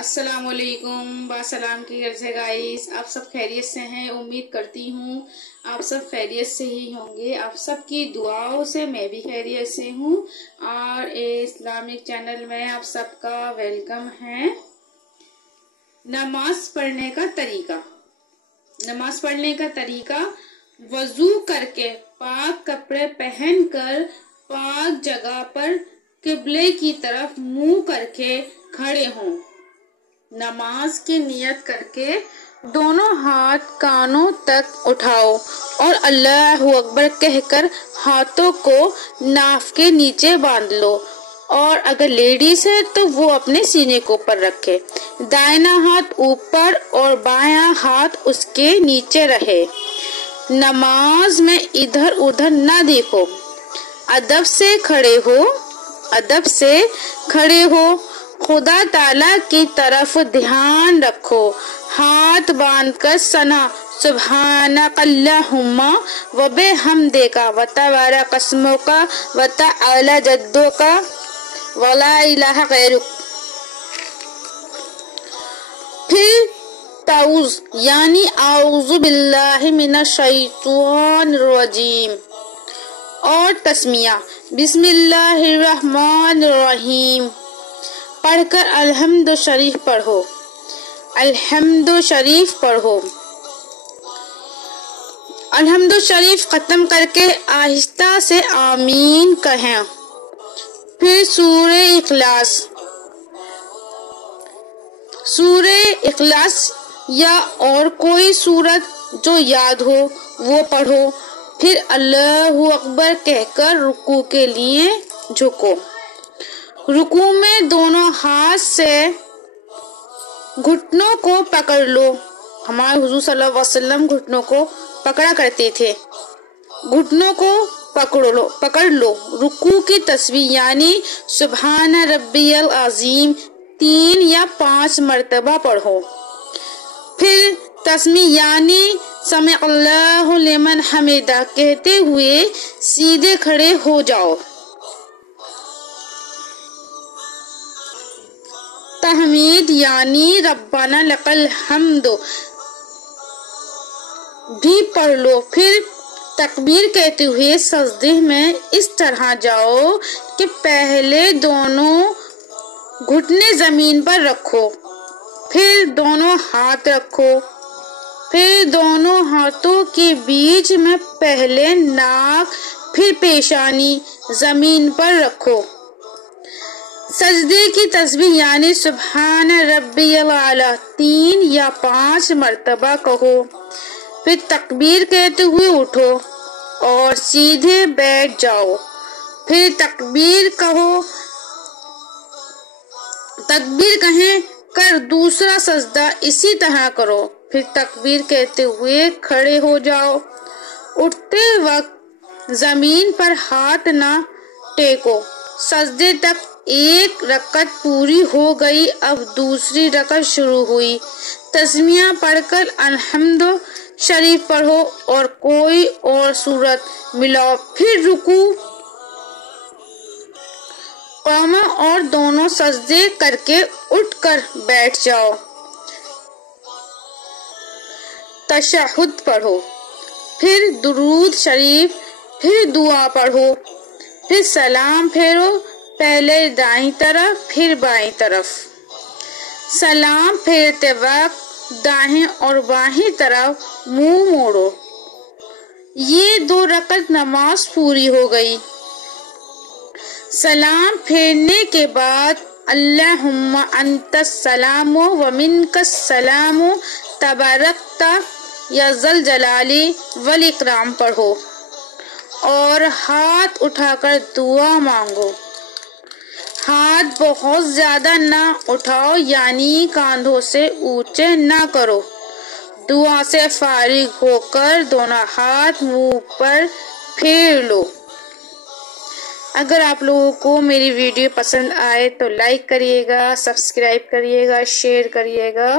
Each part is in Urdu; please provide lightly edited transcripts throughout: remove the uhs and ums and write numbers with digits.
السلام علیکم، باسلام کی غرض ہے گائز، آپ سب خیریت سے ہیں؟ امید کرتی ہوں آپ سب خیریت سے ہی ہوں گے۔ آپ سب کی دعاؤں سے میں بھی خیریت سے ہوں اور اسلامک چینل میں آپ سب کا ویلکم ہے۔ نماز پڑھنے کا طریقہ وضو کر کے پاک کپڑے پہن کر پاک جگہ پر قبلے کی طرف منہ کر کے کھڑے ہوں۔ نماز کی نیت کر کے دونوں ہاتھ کانوں تک اٹھاؤ اور اللہ اکبر کہہ کر ہاتھوں کو ناف کے نیچے باندھ لو، اور اگر لیڈیز ہے تو وہ اپنے سینے کے اوپر رکھے، دائنا ہاتھ اوپر اور بایاں ہاتھ اس کے نیچے رہے۔ نماز میں ادھر ادھر نہ دیکھو، ادب سے کھڑے ہو، خدا تعالیٰ کی طرف دھیان رکھو، ہاتھ باندھ کر ثنا سبحانک اللہم و بحمدک و تبارک اسمک و تعالی جدک و لا الہ غیرک۔ پھر تعوذ یعنی اعوذ باللہ من الشیطان الرجیم اور تسمیہ بسم اللہ الرحمن الرحیم پڑھ کر الحمد شریف پڑھو۔ الحمد شریف ختم کر کے آہستہ سے آمین کہیں۔ پھر سورہ اخلاص یا اور کوئی سورت جو یاد ہو وہ پڑھو، پھر اللہ اکبر کہہ کر رکوع کے لیے جھکو۔ رکوع میں دونوں ہاتھ سے گھٹنوں کو پکڑ لو، ہمارے حضور صلی اللہ علیہ وسلم گھٹنوں کو پکڑا کرتے تھے، گھٹنوں کو پکڑ لو۔ رکوع کی تسبیح یعنی سبحان ربی العظیم 3 یا 5 مرتبہ پڑھو۔ پھر تسمیہ یعنی سمع اللہ لمن حمدہ کہتے ہوئے سیدھے کھڑے ہو جاؤ۔ تحمید یعنی ربنا لک الحمد بھی پڑھ لو۔ پھر تکبیر کہتے ہوئے سجدے میں اس طرح جاؤ کہ پہلے دونوں گھٹنے زمین پر رکھو، پھر دونوں ہاتھ رکھو، پھر دونوں ہاتھوں کے بیچ میں پہلے ناک پھر پیشانی زمین پر رکھو۔ سجدے کی تسبیح یعنی سبحان ربی الاعلی 3 یا 5 مرتبہ کہو، پھر تکبیر کہتے ہوئے اٹھو اور سیدھے بیٹھ جاؤ، پھر تکبیر کہیں کر دوسرا سجدہ اسی طرح کرو، پھر تکبیر کہتے ہوئے کھڑے ہو جاؤ۔ اٹھتے وقت زمین پر ہاتھ نہ ٹیکو۔ سجدے تک ایک رکعت پوری ہو گئی، اب دوسری رکعت شروع ہوئی۔ تسمیہ پڑھ کر الحمد شریف پڑھو اور کوئی اور سورت ملاؤ، پھر رکوع قیام اور دونوں سجدے کر کے اٹھ کر بیٹھ جاؤ۔ تشہد پڑھو، پھر درود شریف، پھر دعا پڑھو، پھر سلام پھیرو، پہلے دائیں طرف پھر بائیں طرف۔ سلام پھیرتے وقت دائیں اور بائیں طرف منہ موڑو۔ یہ 2 رکعت نماز پوری ہو گئی۔ سلام پھیرنے کے بعد اللہم انت السلام و منک السلام تبارکت یا ذا الجلال والاکرام پڑھو اور ہاتھ اٹھا کر دعا مانگو۔ ہاتھ بہت زیادہ نہ اٹھاؤ یعنی کاندھوں سے اونچے نہ کرو۔ دعا سے فارغ ہو کر دونوں ہاتھ منہ پر پھیر لو۔ اگر آپ لوگوں کو میری ویڈیو پسند آئے تو لائک کریے گا، سبسکرائب کریے گا، شیئر کریے گا۔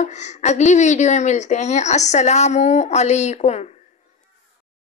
اگلی ویڈیو میں ملتے ہیں۔ السلام علیکم۔